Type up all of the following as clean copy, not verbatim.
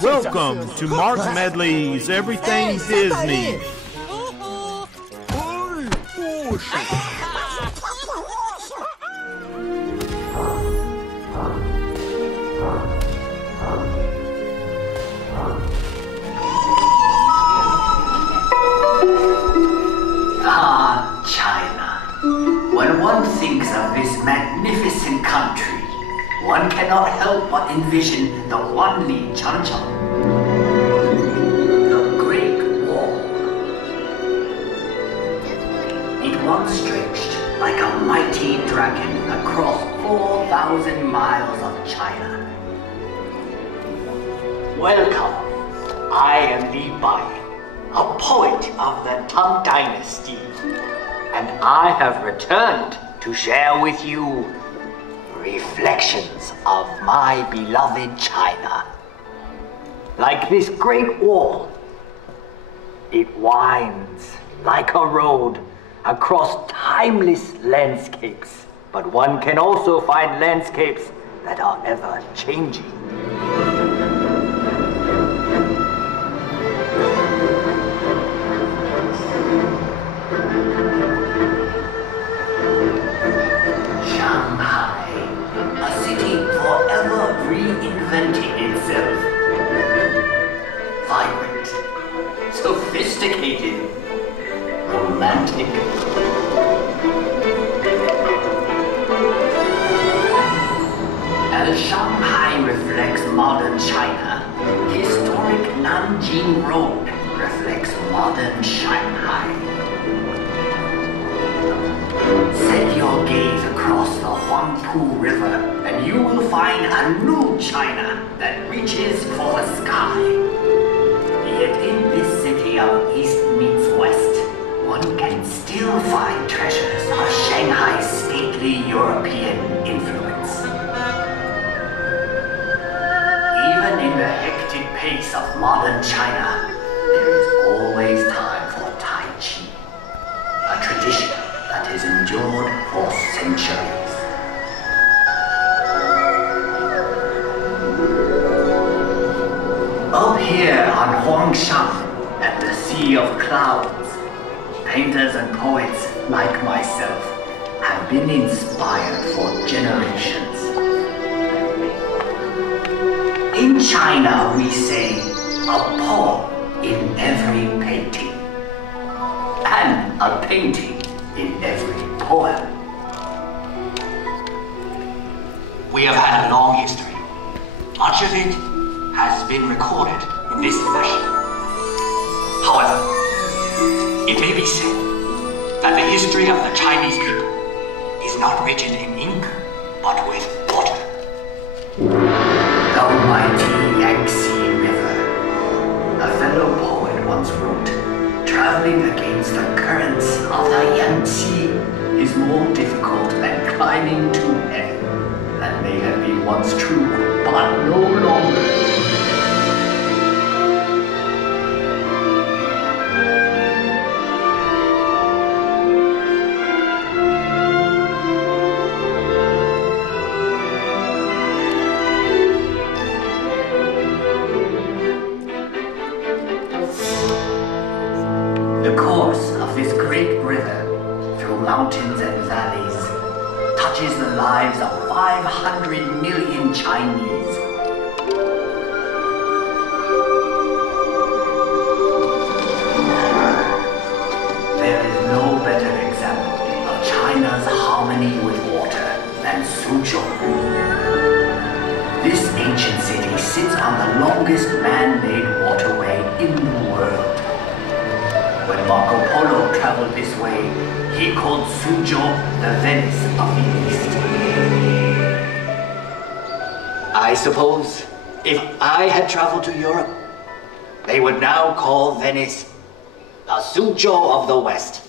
Welcome to Mark Medley's Everything Disney. Ah, China. When one thinks of this magnificent country, one cannot help but envision the Wanli Chanchan, the Great Wall. It once stretched like a mighty dragon across 4,000 miles of China. Welcome, I am Li Bai, a poet of the Tang Dynasty, and I have returned to share with you reflections of my beloved China. Like this great wall, it winds like a road across timeless landscapes, but one can also find landscapes that are ever changing. Reinventing itself. Vibrant, sophisticated, romantic. As Shanghai reflects modern China, historic Nanjing Road reflects modern Shanghai. Set your gaze across the Huangpu River and you will find a new China that reaches for the sky. Yet in this city of East meets West, one can still find treasures of Shanghai's stately European influence. Even in the hectic pace of modern China, there is always time for Tai Chi, a tradition that has endured for centuries. Up here on Huangshan, at the Sea of Clouds, painters and poets like myself have been inspired for generations. In China, we say, a poem in every painting, and a painting in every poem. We have had a long history. Much of it has been recorded in this fashion. However, it may be said that the history of the Chinese people is not written in ink, but with water. The mighty Yangtze River. A fellow poet once wrote, traveling against the currents of the Yangtze is more difficult than climbing to heaven. That may have been once true, but no longer. The course of this great river through mountains and valleys touches the lives of 500 million Chinese. There is no better example of China's harmony with water than Suzhou. This ancient city sits on the longest man-made waterway in the world. When Marco Polo traveled this way, he called Suzhou the Venice of the East. I suppose if I had traveled to Europe, they would now call Venice the Suzhou of the West.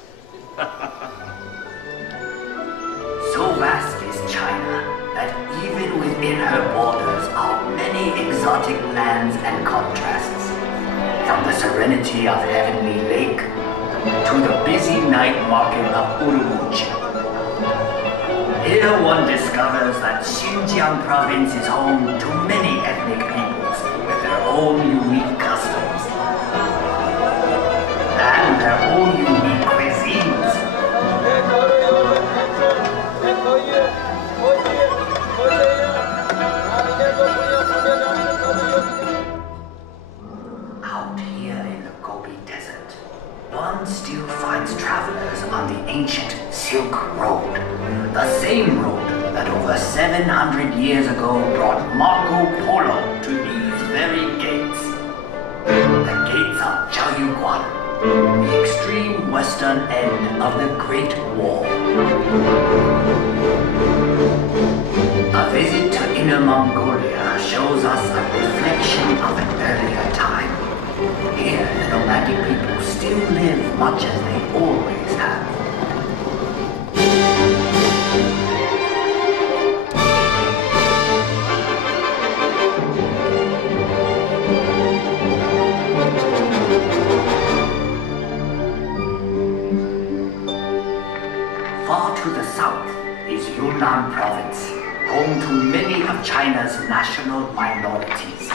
So vast is China that even within her borders are many exotic lands and contrasts. From the serenity of Heavenly Lake to the busy night market of Urumqi. Here one discovers that Xinjiang province is home to many ethnic peoples with their own unique customs and their own unique cuisines. Out here in the Gobi Desert, one still finds travelers on the ancient Silk Road, the same road that over 700 years ago brought Marco Polo to these very gates. The gates of Zhaoyuguan, the extreme western end of the Great Wall. A visit to Inner Mongolia shows us a reflection of an earlier time. Here, the nomadic people still live much as they always have. Far to the south is Yunnan province, home to many of China's national minorities.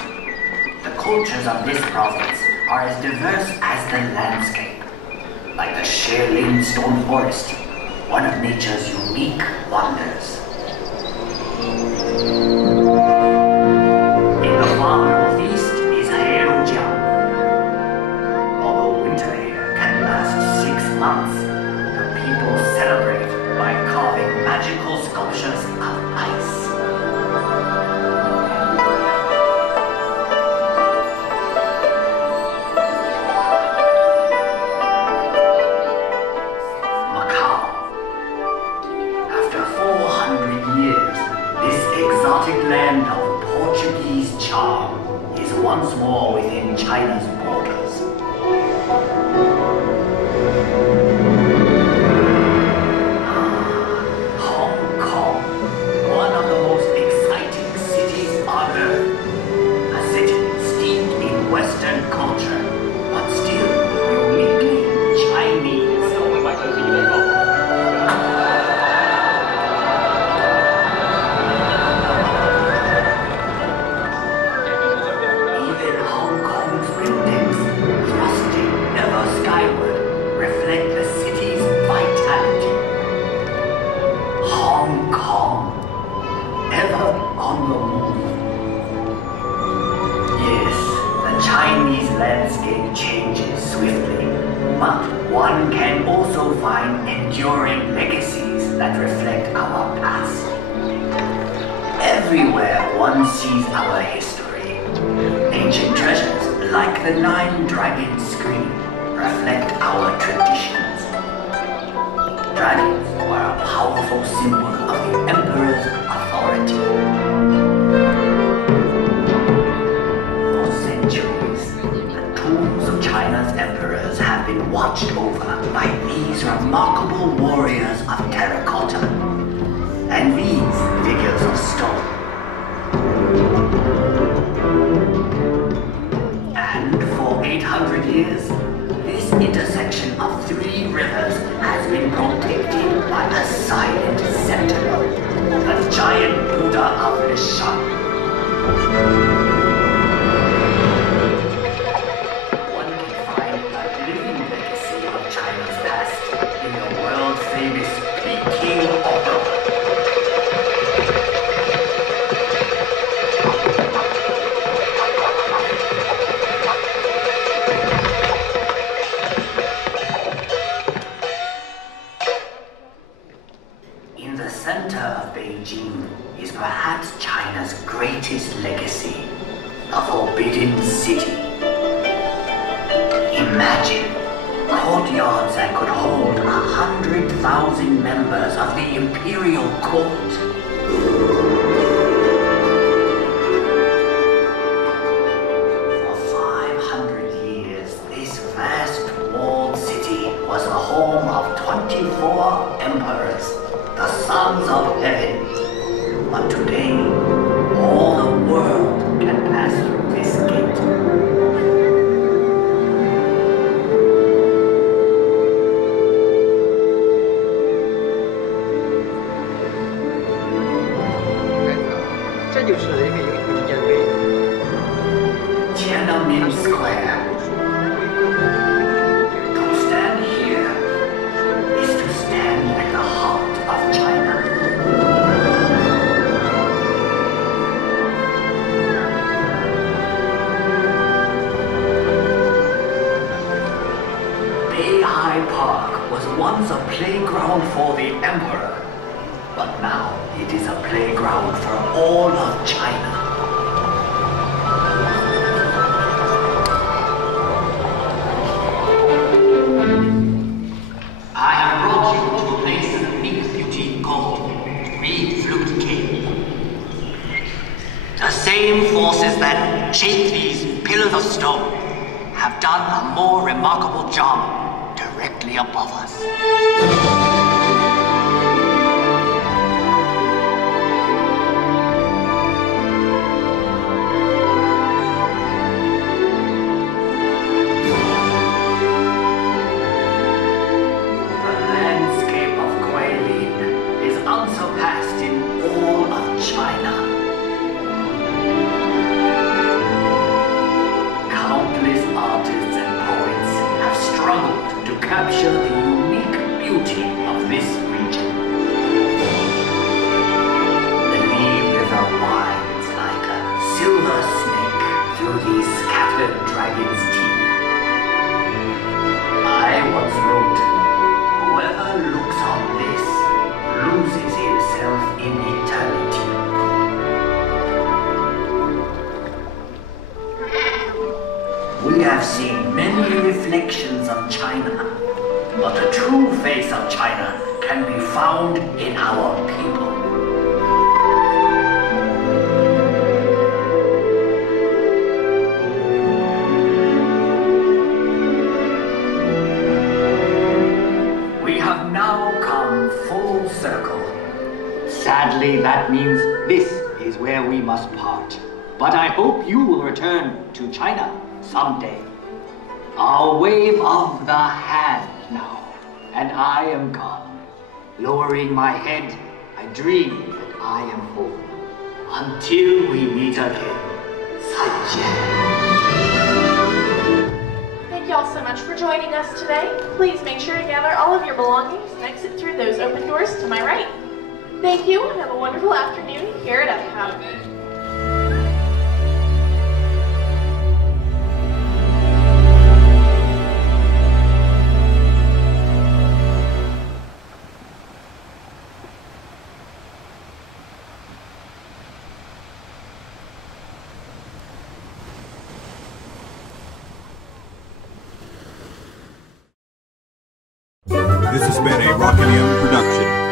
The cultures of this province are as diverse as the landscape, like the Shilin Stone Forest, one of nature's unique wonders. In the far northeast is Heilongjiang. Although winter here can last 6 months, the people celebrate by carving magical sculptures of ice. Land of Portuguese charm is once more within China's borders. Hong Kong, one of the most exciting cities on earth. A city steeped in Western culture, but still uniquely Chinese. Landscape changes swiftly, but one can also find enduring legacies that reflect our past. Everywhere one sees our history. Ancient treasures like the 9-dragon screen reflect our traditions. Dragons were a powerful symbol of the emperor's authority. China's emperors have been watched over by these remarkable warriors of terracotta and these figures of stone. And for 800 years, this intersection of 3 rivers has been protected by a silent sentinel, the giant Buddha of Lishan. In the center of Beijing is perhaps China's greatest legacy, the Forbidden City. Imagine courtyards that could hold 100,000 members of the imperial court. For 500 years, this vast walled city was the home of 24 emperors, the sons of heaven. But today, all the world can pass through this gate. 就是一个纪念碑。Tiananmen Square. To stand here is to stand at the heart of China. Beihai Park was once a playground for the emperor, but now it is a playground for all of China. I have brought you to a place of unique beauty called Reed Flute Cave. The same forces that shape these pillars of stone have done a more remarkable job directly above us. Unsurpassed in all of China. Countless artists and poets have struggled to capture the unique beauty of this region. The Li River winds like a silver snake through these scattered dragon's teeth. I once wrote, whoever looks on this loses himself in eternity. We have seen many reflections of China, but the true face of China can be found in our people. We have now come full circle. Sadly, that means this is where we must part. But I hope you will return to China someday. I'll wave of the hand now, and I am gone. Lowering my head, I dream that I am home. Until we meet again. 再见. Thank you all so much for joining us today. Please make sure to gather all of your belongings and exit through those open doors to my right. Thank you and have a wonderful afternoon here at Epcot. This has been a Rockanium production.